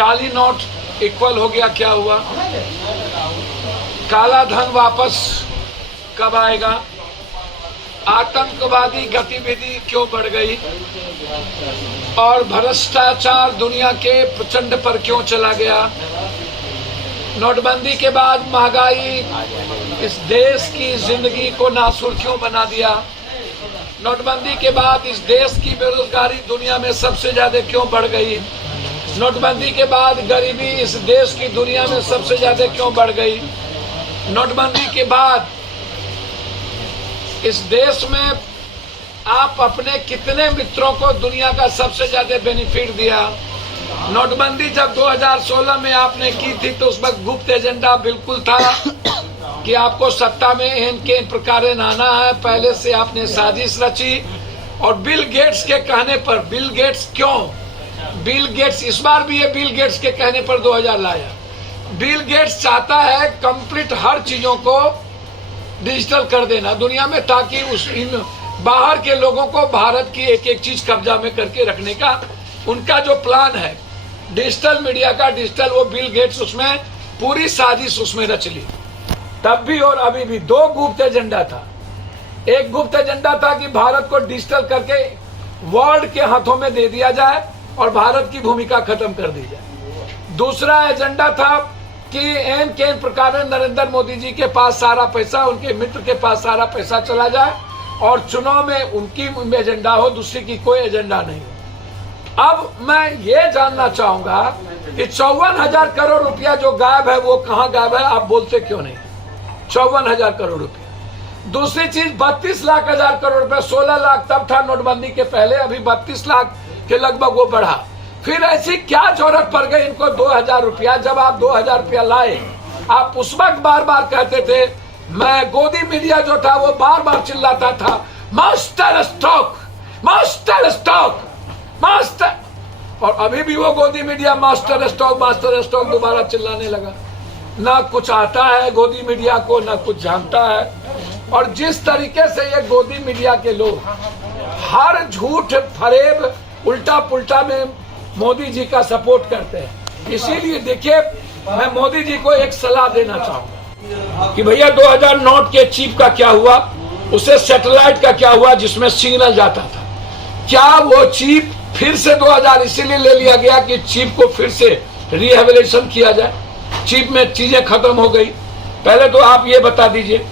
जाली note equal हो गया, क्या हुआ? काला धन वापस कब आएगा? आतंकवादी गतिविधि क्यों बढ़ गई? और भ्रष्टाचार दुनिया के प्रचंड पर क्यों चला गया? नोटबंदी के बाद महंगाई इस देश की जिंदगी को नासुर क्यों बना दिया? नोटबंदी के बाद इस देश की बेरोजगारी दुनिया में सबसे ज्यादा क्यों बढ़ गई? नोटबंदी के बाद गरीबी इस देश की दुनिया में सबसे ज्यादा क्यों बढ़ गई? नोटबंदी के बाद इस देश में आप अपने कितने मित्रों को दुनिया का सबसे ज्यादा बेनिफिट दिया? नोटबंदी जब 2016 में आपने की थी तो उस वक्त गुप्त एजेंडा बिल्कुल था कि आपको सत्ता में इन प्रकार आना है। पहले से आपने साजिश रची और बिल गेट्स के कहने पर, बिल गेट्स क्यों? बिल गेट्स इस बार भी ये बिल गेट्स के कहने पर 2000 लाया। बिल गेट्स चाहता है कंप्लीट हर चीजों को डिजिटल कर देना दुनिया में, ताकि इन बाहर के लोगों को भारत की एक एक चीज कब्जा में करके रखने का उनका जो प्लान है डिजिटल मीडिया का, डिजिटल, वो बिल गेट्स उसमें पूरी साजिश उसमें रच ली। तब भी और अभी भी दो गुप्त एजेंडा था। एक गुप्त एजेंडा था कि भारत को डिजिटल करके वर्ल्ड के हाथों में दे दिया जाए और भारत की भूमिका खत्म कर दी जाए। दूसरा एजेंडा था कि एन के प्रकार नरेंद्र मोदी जी के पास सारा पैसा, उनके मित्र के पास सारा पैसा चला जाए और चुनाव में उनकी एजेंडा हो, दूसरी की कोई एजेंडा नहीं हो। अब मैं ये जानना चाहूंगा कि 54,000 करोड़ रुपया जो गायब है वो कहाँ गायब है? आप बोलते क्यों नहीं? 54,000 करोड़ रुपया। दूसरी चीज 32 लाख हजार करोड़ रुपया, 16 लाख तब था नोटबंदी के पहले, अभी 32 लाख के लगभग वो बढ़ा। फिर ऐसी क्या जरूरत पड़ गई इनको 2,000 रुपया? जब आप 2,000 रुपया लाए, आप उस वक्त बार बार कहते थे, मैं गोदी मीडिया जो था वो बार बार चिल्लाता था, master stock, master stock, master. और अभी भी वो गोदी मीडिया मास्टर स्टॉक दोबारा चिल्लाने लगा। ना कुछ आता है गोदी मीडिया को, ना कुछ जानता है। और जिस तरीके से ये गोदी मीडिया के लोग हर झूठ फरेब उल्टा पुल्टा में मोदी जी का सपोर्ट करते हैं, इसीलिए देखिए मैं मोदी जी को एक सलाह देना चाहूंगा कि भैया 2000 नोट के चिप का क्या हुआ, उसे सैटेलाइट का क्या हुआ जिसमें सिग्नल जाता था? क्या वो चिप फिर से 2000 इसीलिए ले लिया गया कि चिप को फिर से रिहेबिलिटेशन किया जाए? चिप में चीजें खत्म हो गई। पहले तो आप ये बता दीजिए।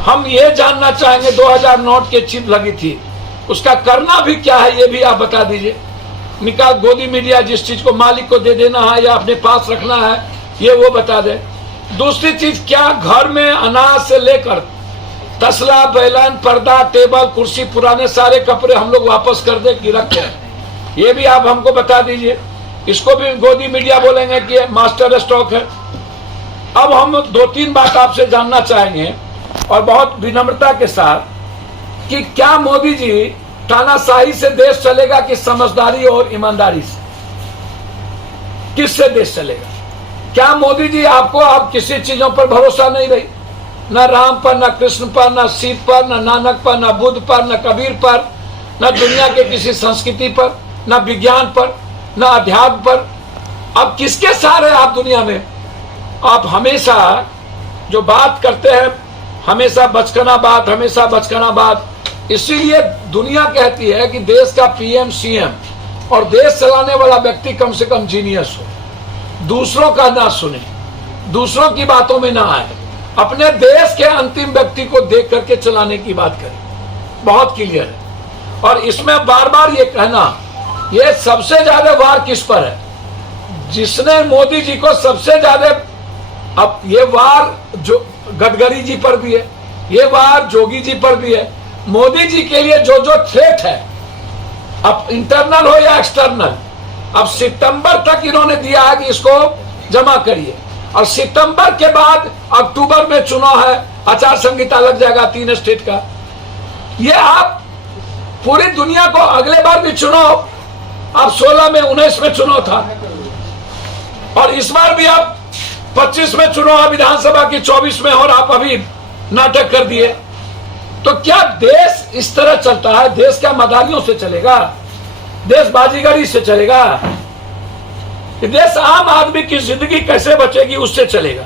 हम ये जानना चाहेंगे 2000 नोट के चिप लगी थी, उसका करना भी क्या है ये भी आप बता दीजिए। निकाल गोदी मीडिया जिस चीज को मालिक को दे देना है या अपने पास रखना है ये वो बता दे। दूसरी चीज, क्या घर में अनाज से लेकर तसला, बैलन, पर्दा, टेबल, कुर्सी, पुराने सारे कपड़े हम लोग वापस कर दे कि रखे हैं? ये भी आप हमको बता दीजिए। इसको भी गोदी मीडिया बोलेंगे कि मास्टर स्टॉक है। अब हम 2-3 बात आपसे जानना चाहेंगे और बहुत विनम्रता के साथ कि क्या मोदी जी तानाशाही से देश चलेगा कि समझदारी और ईमानदारी से? किससे देश चलेगा? क्या मोदी जी आपको अब किसी चीजों पर भरोसा नहीं रही? न राम पर, न कृष्ण पर, न सीत पर, न नानक पर, न बुद्ध पर, न कबीर पर, न दुनिया के किसी संस्कृति पर, न विज्ञान पर, न अध्यात्म पर। अब किसके सहारे आप दुनिया में? आप हमेशा जो बात करते हैं, हमेशा बचकाना बात, हमेशा बचकाना बात। इसीलिए दुनिया कहती है कि देश का पीएम, सीएम और देश चलाने वाला व्यक्ति कम से कम जीनियस हो, दूसरों का ना सुने, दूसरों की बातों में ना आए, अपने देश के अंतिम व्यक्ति को देख करके चलाने की बात करें। बहुत क्लियर है। और इसमें बार बार ये कहना, ये सबसे ज्यादा वार किस पर है? जिसने मोदी जी को सबसे ज्यादा, अब ये वार जो गडकरी जी पर भी है, ये वार जोगी जी पर भी है। मोदी जी के लिए जो जो थ्रेट है, अब इंटरनल हो या एक्सटर्नल, अब सितंबर तक इन्होंने दिया है कि इसको जमा करिए और सितंबर के बाद अक्टूबर में चुनाव है, आचार संहिता लग जाएगा 3 स्टेट का। ये आप पूरी दुनिया को अगले बार भी चुनाव, अब 16 में 19 में चुनाव था और इस बार भी आप 25 में चुनाव विधानसभा की, 24 में, और आप अभी नाटक कर दिए। तो क्या देश इस तरह चलता है? देश क्या मदारियों से चलेगा? देश बाजीगरी से चलेगा? कि देश आम आदमी की जिंदगी कैसे बचेगी उससे चलेगा।